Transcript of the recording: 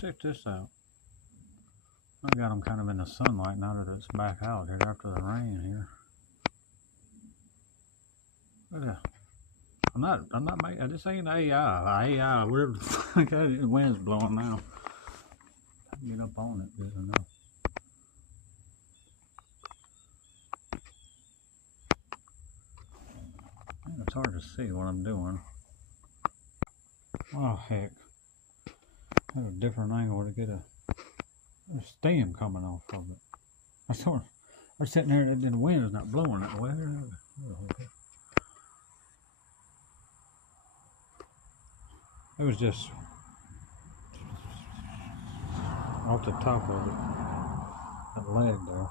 Check this out. I got them kind of in the sunlight now that it's back out here after the rain here. Yeah. I'm not making, this ain't AI, whatever the fuck, the wind's blowing now. Get up on it good enough. Man, it's hard to see what I'm doing. Oh heck. I have a different angle to get a stem coming off of it. I was sitting there and the wind is not blowing that way. It was just off the top of it, that leg there.